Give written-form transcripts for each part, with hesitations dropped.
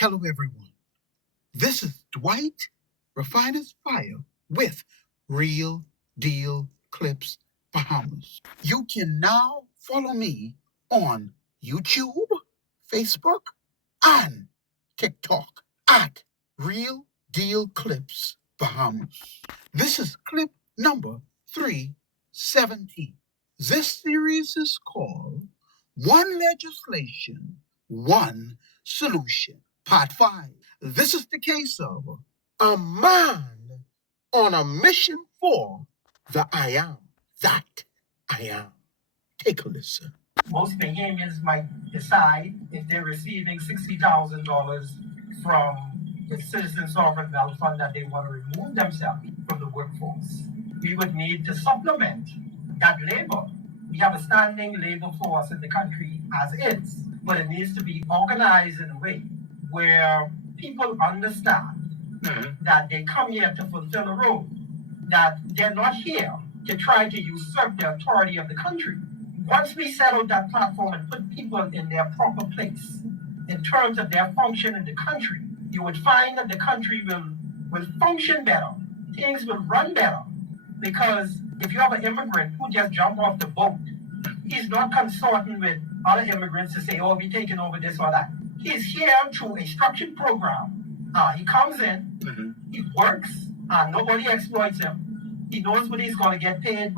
Hello, everyone. This is Dwight Refiner's Fire with Real Deal Clips Bahamas. You can now follow me on YouTube, Facebook, and TikTok at Real Deal Clips Bahamas. This is clip number 317. This series is called One Legislation, One Solution. Part 5. This is the case of a man on a mission for the I am that I am. Take a listen. Most Bahamians might decide if they're receiving $60,000 from the Citizen Sovereign Wealth Fund that they want to remove themselves from the workforce. We would need to supplement that labor. We have a standing labor force in the country as is, but it needs to be organized in a way where people understand that they come here to fulfill a role, that they're not here to try to usurp the authority of the country. Once we settle that platform and put people in their proper place in terms of their function in the country, you would find that the country will function better. Things will run better. Because if you have an immigrant who just jumped off the boat, he's not consorting with other immigrants to say, oh, we're taking over this or that. He's here through a structured program. He comes in, he works, nobody exploits him. He knows what he's going to get paid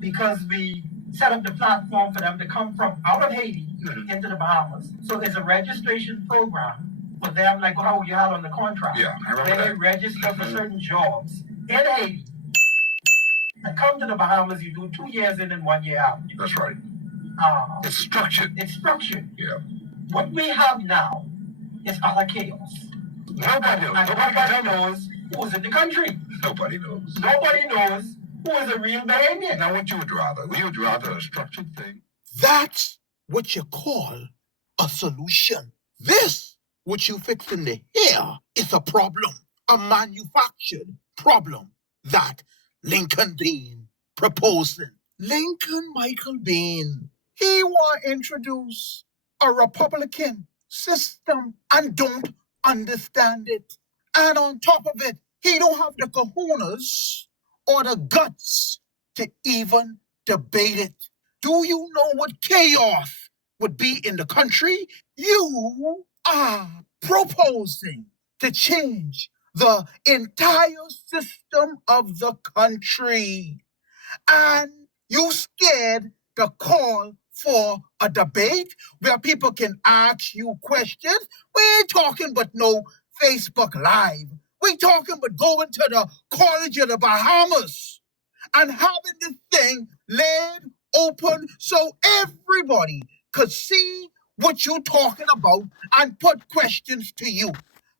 because we set up the platform for them to come from out of Haiti into the Bahamas. So there's a registration program for them, like how you had on the contract. Yeah, I remember where they that. register for certain jobs in Haiti. And come to the Bahamas, you do 2 years in and 1 year out. That's right. It's structured. It's structured. Yeah. What we have now is utter chaos. Nobody knows. And nobody knows who's in the country. Nobody knows. Nobody knows who is a real Bahamian. Now, what you would rather? You would rather a structured thing? That's what you call a solution. This, what you fixing to hear, is a problem, a manufactured problem that Lincoln Bean proposing. Lincoln Michael Bean, he want to introduce a Republican system and don't understand it. And on top of it, he don't have the cojones or the guts to even debate it. Do you know what chaos would be in the country? You are proposing to change the entire system of the country. And you scared to call for a debate where people can ask you questions? We ain't talking but no Facebook Live. We talking but going to the College of the Bahamas and having this thing laid open so everybody could see what you're talking about and put questions to you.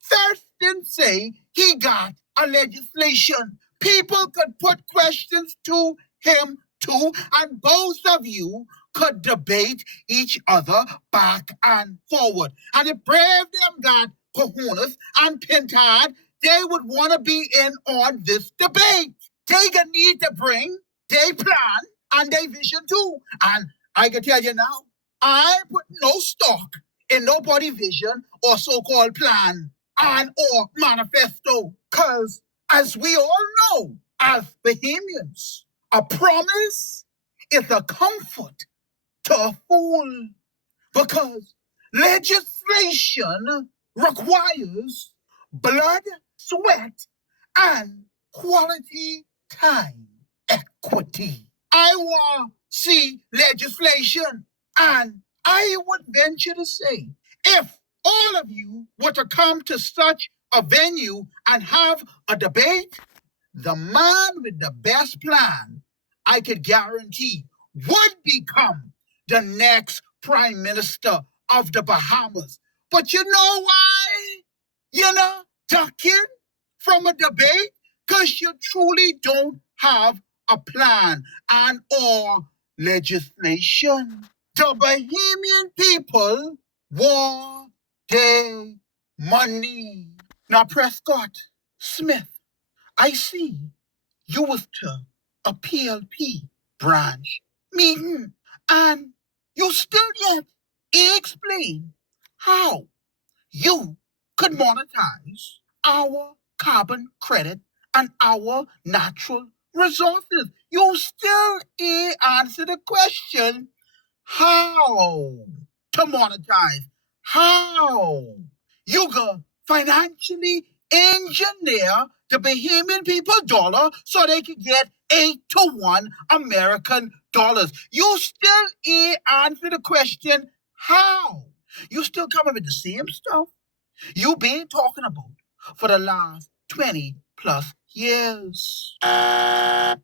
Thurston say he got a legislation. People could put questions to him too, and both of you could debate each other back and forward. And if Brave them got cojones and Pintard, they would want to be in on this debate. They gonna need to bring their plan and their vision too. And I can tell you now, I put no stock in nobody vision or so-called plan and or manifesto. Cause as we all know, as Bahamians, a promise is a comfort to a fool. Because legislation requires blood, sweat, and quality time equity. I want to see legislation, and I would venture to say, if all of you were to come to such a venue and have a debate, the man with the best plan, I could guarantee, would become the next prime minister of the Bahamas. But you know why? You're not ducking from a debate because you truly don't have a plan and or legislation. The Bahamian people want their money. Now, Prescott Smith, I see you was to a PLP branch meeting and you still yet explain how you could monetize our carbon credit and our natural resources. You still ain't answer the question, how to monetize? How? You go financially engineer the Bahamian people dollar so they can get 8-to-1 American dollars. You still ain't answer the question, how? You still coming with the same stuff you been talking about for the last 20 plus years. Well,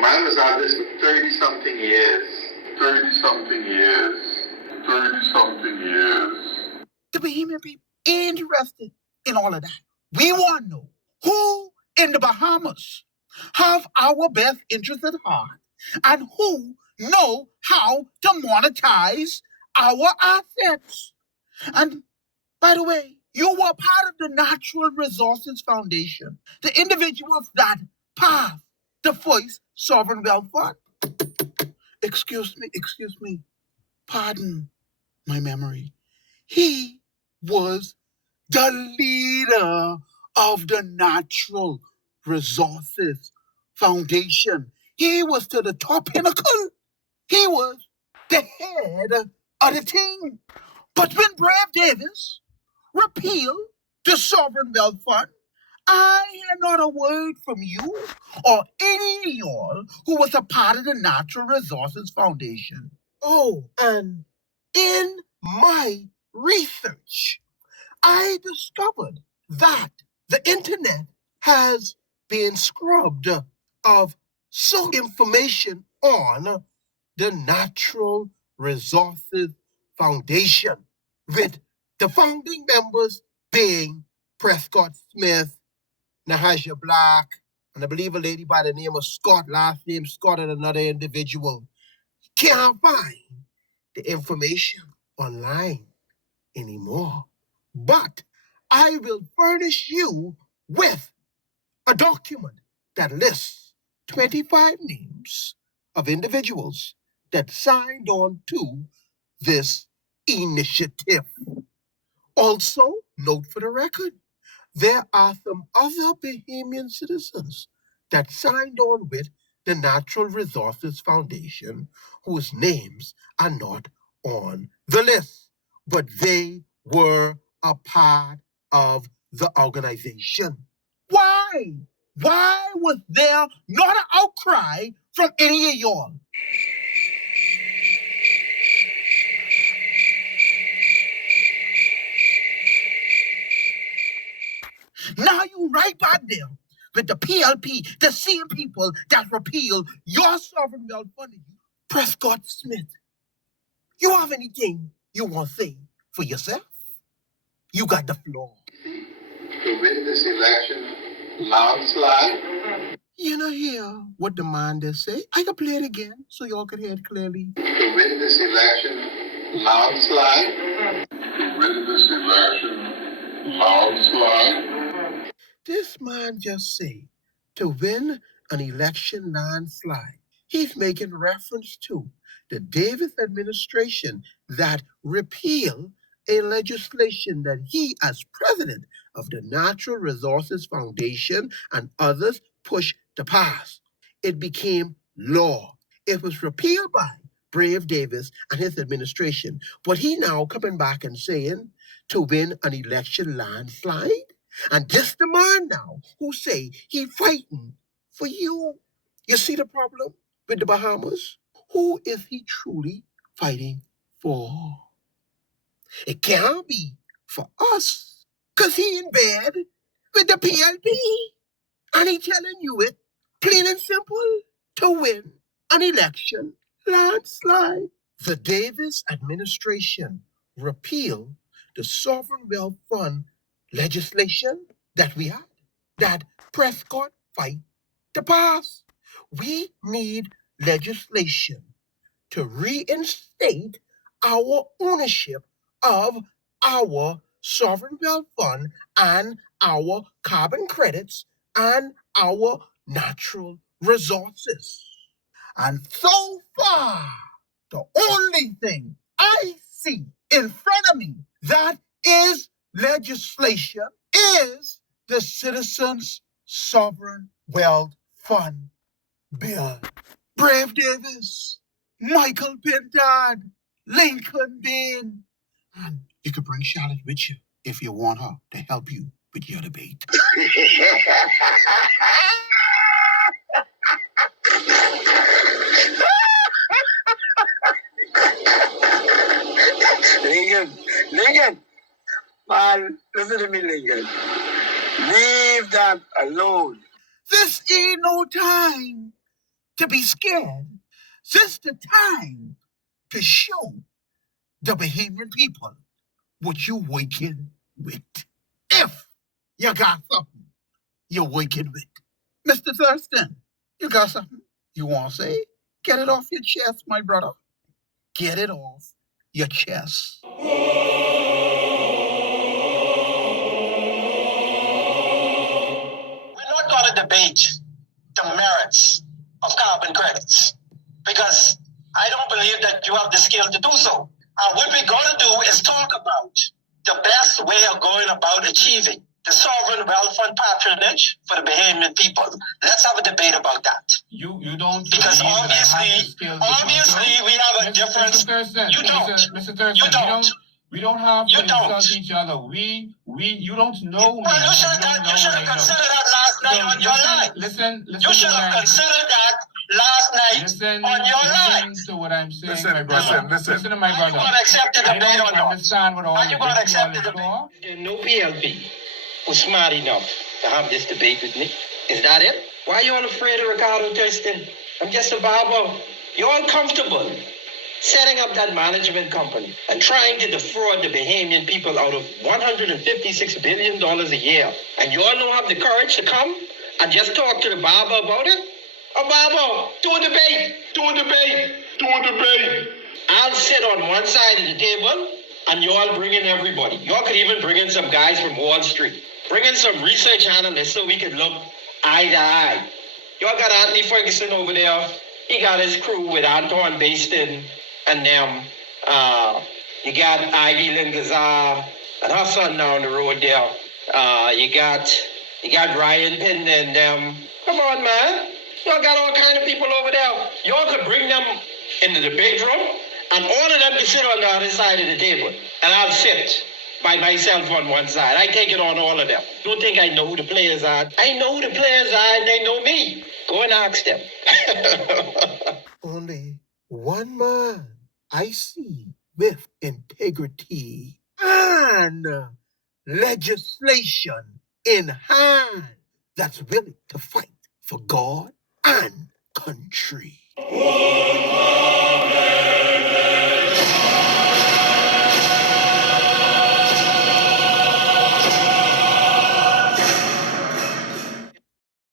mine was on this for 30-something years. 30-something years. 30-something years. The Bahamian people interested in all of that. We want to know who in the Bahamas have our best interests at heart and who know how to monetize our assets. And by the way, you were part of the Natural Resources Foundation, the individuals that passed the first Sovereign Wealth Fund. Excuse me, pardon my memory. He was the leader of the Natural Resources Foundation. He was to the top pinnacle. He was the head of the team. But when Brave Davis repealed the Sovereign Wealth Fund, I hear not a word from you or any of y'all who was a part of the Natural Resources Foundation. Oh, and in my research, I discovered that the internet has been scrubbed of some information on the Natural Resources Foundation, with the founding members being Prescott Smith, Nahaja Black, and I believe a lady by the name of Scott, last name Scott, and another individual. Can't find the information online anymore. But I will furnish you with a document that lists 25 names of individuals that signed on to this initiative. Also, note for the record, there are some other Bahamian citizens that signed on with the Natural Resources Foundation whose names are not on the list, but they were a part of the organization. Why? Why was there not an outcry from any of y'all? Now you right back there with the PLP, the same people that repealed your sovereign wealth funding. Prescott Smith, you have anything you want to say for yourself? You got the floor. To win this election, landslide. You know hear what the man they say? I can play it again so y'all can hear it clearly. To win this election, landslide. To win this election, landslide. This man just say to win an election landslide. He's making reference to the Davis administration that repealed a legislation that he, as president of the Natural Resources Foundation and others, pushed to pass. It became law. It was repealed by Brave Davis and his administration, but he now coming back and saying to win an election landslide. And this the man now who say he fighting for you. You see the problem with the Bahamas? Who is he truly fighting for? It can't be for us, because he in bed with the PLP. And he telling you it plain and simple to win an election landslide. The Davis administration repealed the Sovereign Wealth Fund legislation that we had, that Prescott fight to pass. We need legislation to reinstate our ownership of our Sovereign Wealth Fund and our carbon credits and our natural resources. And so far, the only thing I see in front of me. That is legislation, is the Citizens Sovereign Wealth Fund Bill. Brave Davis, Michael Pintard, Lincoln Bean. And you could bring Charlotte with you if you want her to help you with your debate. Lincoln, man, listen to me, Lincoln. Leave that alone. This ain't no time to be scared. This the time to show the Bahamian people what you working with. If you got something you're working with. Mr. Thurston, you got something you want to say? Get it off your chest, my brother. Get it off your chest. We're not going to debate the merits of carbon credits because I don't believe that you have the skill to do so. What we're going to do is talk about the best way of going about achieving the sovereign wealth fund patronage for the Bahamian people. Let's have a debate about that. You don't, because obviously we have a difference. You don't. Mr. Thurston, You don't. We don't have to insult each other. You don't know me. Well, you should have considered that last night on your live. Listen. You should have considered that last night on your live. Listen to what I'm saying, my brother. Listen to my brother. Are you going to accept the debate or not? Understand what all Are you going to accept the debate? No PLP was smart enough to have this debate with me. Is that it? Why are you all afraid of Ricardo Thurston? I'm just a barber. You're all comfortable setting up that management company and trying to defraud the Bahamian people out of $156 billion a year. And you all don't have the courage to come and just talk to the barber about it? Oh, barber, do a debate. I'll sit on one side of the table and you all bring in everybody. You all could even bring in some guys from Wall Street. Bring in some research analysts so we could look eye to eye. Y'all got Anthony Ferguson over there. He got his crew with Anton Baston and them. You got Ivy Lingazar and her son down the road there. You got Ryan Pinden and them. Come on, man. Y'all got all kind of people over there. Y'all could bring them into the big room and all of them to sit on the other side of the table. And I'll sit by myself on one side. I take it on all of them. Don't think I know who the players are. I know who the players are and they know me. Go and ask them. Only one man I see with integrity and legislation in hand that's willing to fight for God and country.